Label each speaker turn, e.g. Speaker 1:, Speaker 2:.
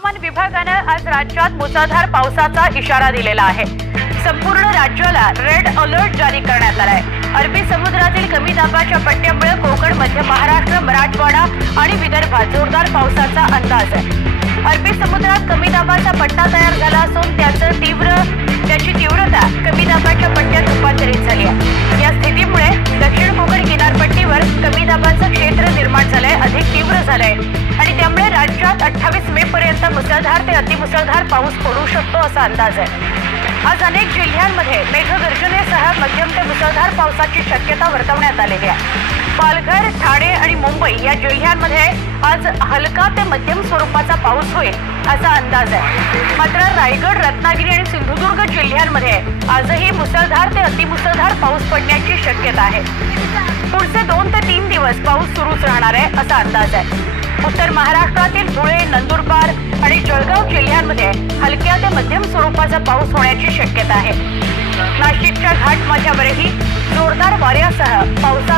Speaker 1: हवामान विभागानं आज राज्यात मुसळधार पावसाचा इशारा दिलेला आहे. संपूर्ण राज्याला रेड अलर्ट जारी करण्यात आलाय. अरबी समुद्रातील कमी दाबाच्या पट्ट्यामुळे कोकण मध्य महाराष्ट्र मराठवाडा आणि विदर्भात जोरदार पावसाचा अंदाज आहे. अरबी समुद्रात कमी दाबाचा पट्टा तयार झाला असून त्याचं तीव्र त्याची तीव्रता कमी दाबाच्या पट्ट्यात रूपांतरित झाली आहे. अठ्ठावीस मे पर्यंत मुसळधार ते अतिमुसळधार पाऊस पडू शकतो असा अंदाज आहे. आज अनेक जिल्ह्यांमध्ये मेघगर्जनेसह मध्यम ते मुसळधार पावसाची शक्यता वर्तवण्यात आलेली आहे. पालघर ठाणे आणि मुंबई या जिल्ह्यांमध्ये आज हलका ते मध्यम स्वरूपाचा पाऊस होईल असा अंदाज आहे. मात्र रायगड रत्नागिरी आणि सिंधुदुर्ग जिल्ह्यांमध्ये आजही मुसळधार ते अतिमुसळधार पाऊस पडण्याची शक्यता आहे. पुढचे दोन ते तीन दिवस पाऊस सुरूच राहणार आहे असा अंदाज आहे. उत्तर महाराष्ट्रातील धुळे नंदुरबार आणि जळगाव जिल्ह्यांमध्ये हलक्या ते मध्यम स्वरूपाचा पाऊस होण्याची शक्यता आहे. नाशिकच्या घाटमाथ्यावरही जोरदार वाऱ्यासह पाऊस